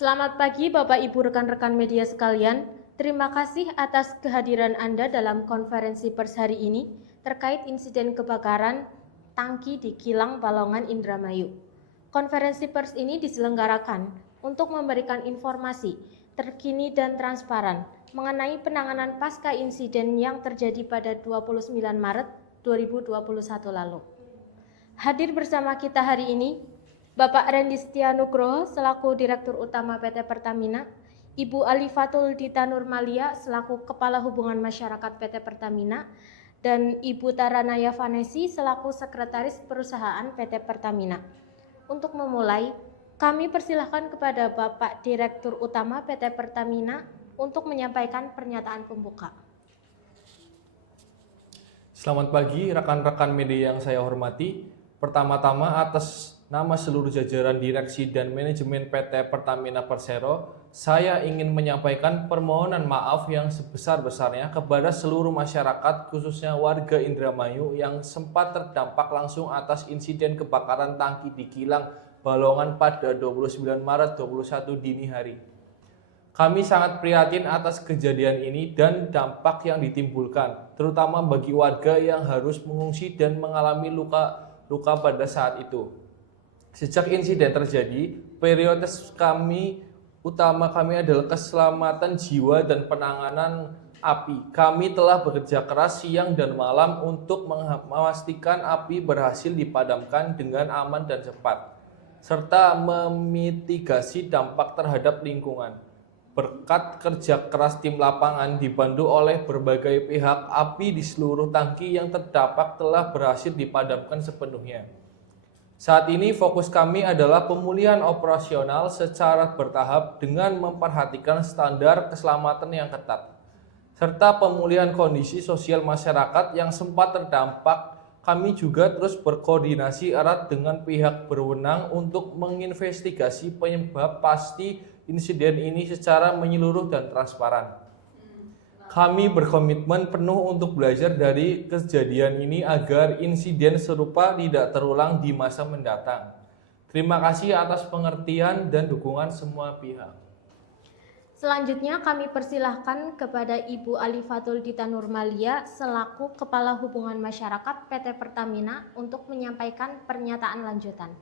Selamat pagi Bapak Ibu rekan-rekan media sekalian. Terima kasih atas kehadiran Anda dalam konferensi pers hari ini terkait insiden kebakaran tangki di Kilang Balongan Indramayu. Konferensi pers ini diselenggarakan untuk memberikan informasi terkini dan transparan mengenai penanganan pasca insiden yang terjadi pada 29 Maret 2021 lalu. Hadir bersama kita hari ini Bapak Rendy Setia Nugroho selaku Direktur Utama PT Pertamina, Ibu Alifatul Dita Nurmalia selaku Kepala Hubungan Masyarakat PT Pertamina, dan Ibu Taranaya Vanesi selaku Sekretaris Perusahaan PT Pertamina. Untuk memulai, kami persilahkan kepada Bapak Direktur Utama PT Pertamina untuk menyampaikan pernyataan pembuka. Selamat pagi rekan-rekan media yang saya hormati. Pertama-tama atas nama seluruh jajaran direksi dan manajemen PT Pertamina Persero, saya ingin menyampaikan permohonan maaf yang sebesar-besarnya kepada seluruh masyarakat, khususnya warga Indramayu yang sempat terdampak langsung atas insiden kebakaran tangki di Kilang Balongan pada 29 Maret 2021 dini hari. Kami sangat prihatin atas kejadian ini dan dampak yang ditimbulkan, terutama bagi warga yang harus mengungsi dan mengalami luka pada saat itu. Sejak insiden terjadi, prioritas utama kami adalah keselamatan jiwa dan penanganan api. Kami telah bekerja keras siang dan malam untuk memastikan api berhasil dipadamkan dengan aman dan cepat, serta memitigasi dampak terhadap lingkungan. Berkat kerja keras tim lapangan dibantu oleh berbagai pihak, api di seluruh tangki yang terdampak telah berhasil dipadamkan sepenuhnya. Saat ini fokus kami adalah pemulihan operasional secara bertahap dengan memperhatikan standar keselamatan yang ketat, serta pemulihan kondisi sosial masyarakat yang sempat terdampak. Kami juga terus berkoordinasi erat dengan pihak berwenang untuk menginvestigasi penyebab pasti insiden ini secara menyeluruh dan transparan. Kami berkomitmen penuh untuk belajar dari kejadian ini agar insiden serupa tidak terulang di masa mendatang. Terima kasih atas pengertian dan dukungan semua pihak. Selanjutnya kami persilahkan kepada Ibu Alifatul Dita Nurmalia selaku Kepala Hubungan Masyarakat PT Pertamina untuk menyampaikan pernyataan lanjutan.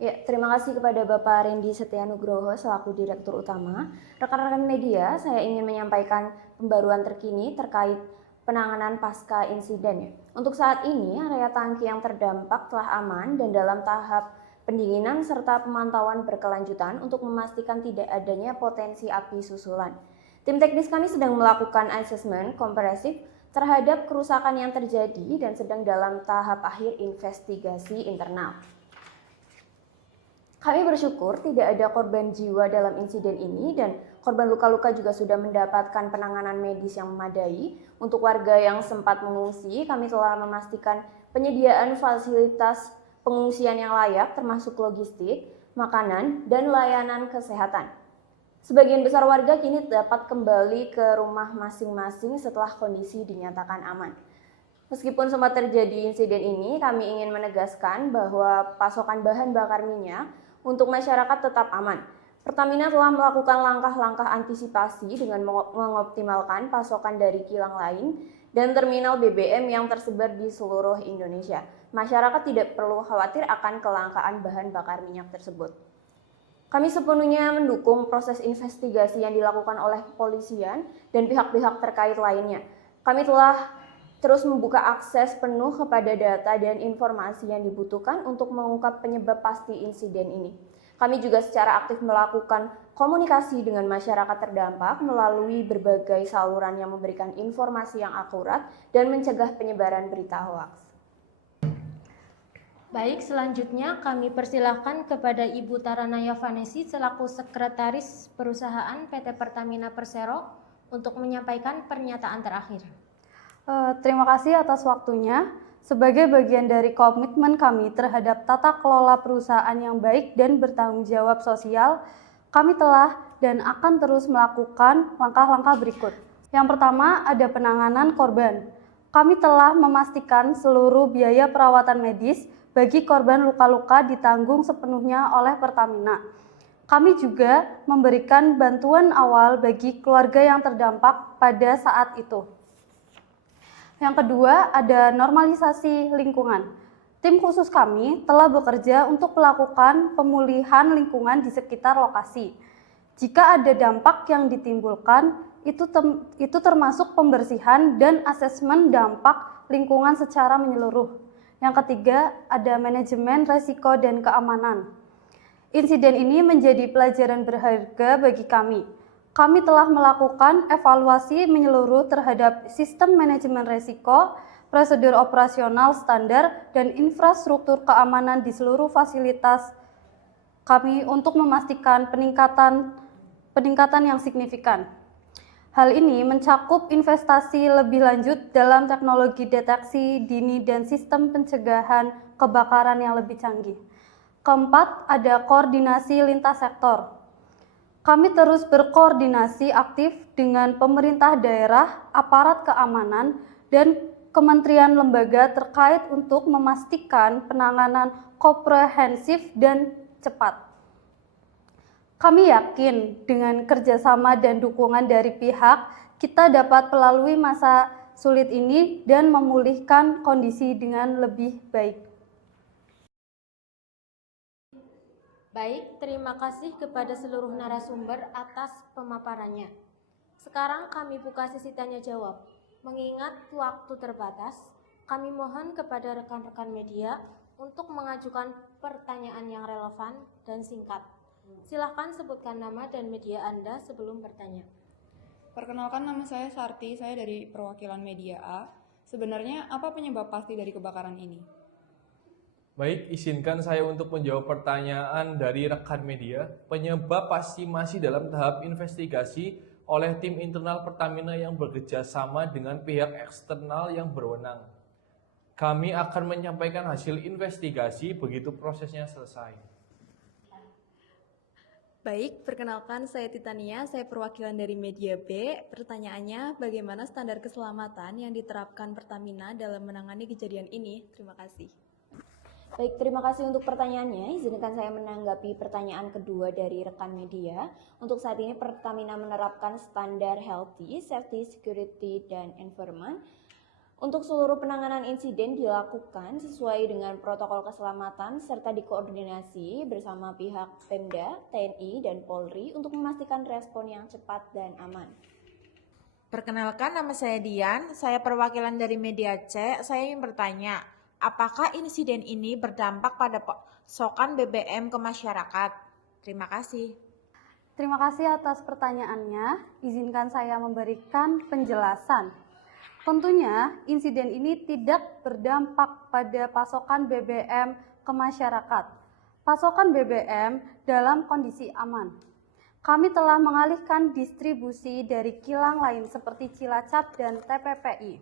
Ya, terima kasih kepada Bapak Rendy Setia Nugroho selaku Direktur Utama. Rekan-rekan media, saya ingin menyampaikan pembaruan terkini terkait penanganan pasca insiden. Untuk saat ini, area tangki yang terdampak telah aman dan dalam tahap pendinginan serta pemantauan berkelanjutan untuk memastikan tidak adanya potensi api susulan. Tim teknis kami sedang melakukan asesmen komprehensif terhadap kerusakan yang terjadi dan sedang dalam tahap akhir investigasi internal. Kami bersyukur tidak ada korban jiwa dalam insiden ini dan korban luka-luka juga sudah mendapatkan penanganan medis yang memadai. Untuk warga yang sempat mengungsi, kami telah memastikan penyediaan fasilitas pengungsian yang layak termasuk logistik, makanan, dan layanan kesehatan. Sebagian besar warga kini dapat kembali ke rumah masing-masing setelah kondisi dinyatakan aman. Meskipun sempat terjadi insiden ini, kami ingin menegaskan bahwa pasokan bahan bakar minyak untuk masyarakat tetap aman. Pertamina telah melakukan langkah-langkah antisipasi dengan mengoptimalkan pasokan dari kilang lain dan terminal BBM yang tersebar di seluruh Indonesia. Masyarakat tidak perlu khawatir akan kelangkaan bahan bakar minyak tersebut. Kami sepenuhnya mendukung proses investigasi yang dilakukan oleh kepolisian dan pihak-pihak terkait lainnya. Kami telah terus membuka akses penuh kepada data dan informasi yang dibutuhkan untuk mengungkap penyebab pasti insiden ini. Kami juga secara aktif melakukan komunikasi dengan masyarakat terdampak melalui berbagai saluran yang memberikan informasi yang akurat dan mencegah penyebaran berita hoaks. Baik, selanjutnya kami persilahkan kepada Ibu Taranaya Vanesi selaku Sekretaris Perusahaan PT Pertamina Persero untuk menyampaikan pernyataan terakhir. Terima kasih atas waktunya. Sebagai bagian dari komitmen kami terhadap tata kelola perusahaan yang baik dan bertanggung jawab sosial, kami telah dan akan terus melakukan langkah-langkah berikut. Yang pertama, ada penanganan korban. Kami telah memastikan seluruh biaya perawatan medis bagi korban luka-luka ditanggung sepenuhnya oleh Pertamina. Kami juga memberikan bantuan awal bagi keluarga yang terdampak pada saat itu. Yang kedua, ada normalisasi lingkungan. Tim khusus kami telah bekerja untuk melakukan pemulihan lingkungan di sekitar lokasi. Jika ada dampak yang ditimbulkan, itu termasuk pembersihan dan asesmen dampak lingkungan secara menyeluruh. Yang ketiga, ada manajemen risiko dan keamanan. Insiden ini menjadi pelajaran berharga bagi kami. Kami telah melakukan evaluasi menyeluruh terhadap sistem manajemen risiko, prosedur operasional standar, dan infrastruktur keamanan di seluruh fasilitas kami untuk memastikan peningkatan yang signifikan. Hal ini mencakup investasi lebih lanjut dalam teknologi deteksi dini dan sistem pencegahan kebakaran yang lebih canggih. Keempat, ada koordinasi lintas sektor. Kami terus berkoordinasi aktif dengan pemerintah daerah, aparat keamanan, dan kementerian lembaga terkait untuk memastikan penanganan komprehensif dan cepat. Kami yakin dengan kerjasama dan dukungan dari pihak, kita dapat melalui masa sulit ini dan memulihkan kondisi dengan lebih baik. Baik, terima kasih kepada seluruh narasumber atas pemaparannya. Sekarang kami buka sesi tanya jawab. Mengingat waktu terbatas, kami mohon kepada rekan-rekan media untuk mengajukan pertanyaan yang relevan dan singkat. Silahkan sebutkan nama dan media Anda sebelum bertanya. Perkenalkan, nama saya Sarti, saya dari perwakilan media A. Sebenarnya apa penyebab pasti dari kebakaran ini? Baik, izinkan saya untuk menjawab pertanyaan dari rekan media. Penyebab pasti masih dalam tahap investigasi oleh tim internal Pertamina yang bekerja sama dengan pihak eksternal yang berwenang. Kami akan menyampaikan hasil investigasi begitu prosesnya selesai. Baik, perkenalkan saya Titania, saya perwakilan dari media B. Pertanyaannya, bagaimana standar keselamatan yang diterapkan Pertamina dalam menangani kejadian ini? Terima kasih. Baik, terima kasih untuk pertanyaannya. Izinkan saya menanggapi pertanyaan kedua dari rekan media. Untuk saat ini Pertamina menerapkan standar healthy, safety, security, dan environment. Untuk seluruh penanganan insiden dilakukan sesuai dengan protokol keselamatan serta dikoordinasi bersama pihak Pemda, TNI, dan Polri untuk memastikan respon yang cepat dan aman. Perkenalkan, nama saya Dian, saya perwakilan dari media C. Saya ingin bertanya, apakah insiden ini berdampak pada pasokan BBM ke masyarakat? Terima kasih. Terima kasih atas pertanyaannya. Izinkan saya memberikan penjelasan. Tentunya, insiden ini tidak berdampak pada pasokan BBM ke masyarakat. Pasokan BBM dalam kondisi aman. Kami telah mengalihkan distribusi dari kilang lain seperti Cilacap dan TPPI.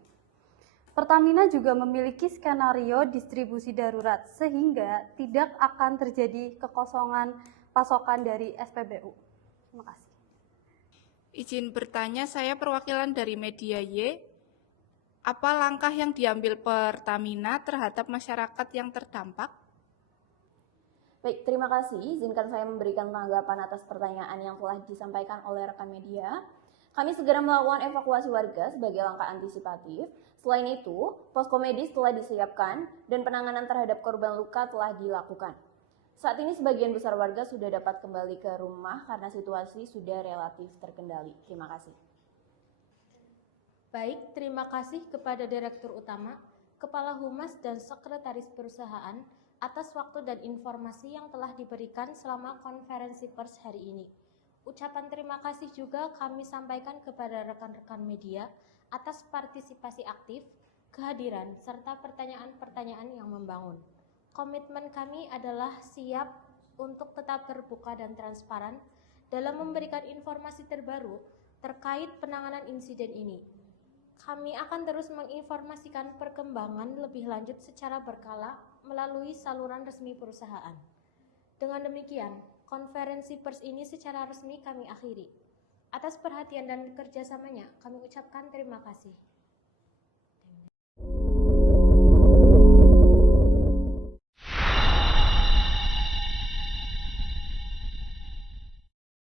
Pertamina juga memiliki skenario distribusi darurat sehingga tidak akan terjadi kekosongan pasokan dari SPBU. Terima kasih. Izin bertanya, saya perwakilan dari media Y. Apa langkah yang diambil Pertamina terhadap masyarakat yang terdampak? Baik, terima kasih. Izinkan saya memberikan tanggapan atas pertanyaan yang telah disampaikan oleh rekan media. Kami segera melakukan evakuasi warga sebagai langkah antisipatif. Selain itu, posko medis telah disiapkan dan penanganan terhadap korban luka telah dilakukan. Saat ini sebagian besar warga sudah dapat kembali ke rumah karena situasi sudah relatif terkendali. Terima kasih. Baik, terima kasih kepada Direktur Utama, Kepala Humas, dan Sekretaris Perusahaan atas waktu dan informasi yang telah diberikan selama konferensi pers hari ini. Ucapan terima kasih juga kami sampaikan kepada rekan-rekan media atas partisipasi aktif, kehadiran, serta pertanyaan-pertanyaan yang membangun. Komitmen kami adalah siap untuk tetap terbuka dan transparan dalam memberikan informasi terbaru terkait penanganan insiden ini. Kami akan terus menginformasikan perkembangan lebih lanjut secara berkala melalui saluran resmi perusahaan. Dengan demikian, konferensi pers ini secara resmi kami akhiri. Atas perhatian dan kerjasamanya, kami ucapkan terima kasih.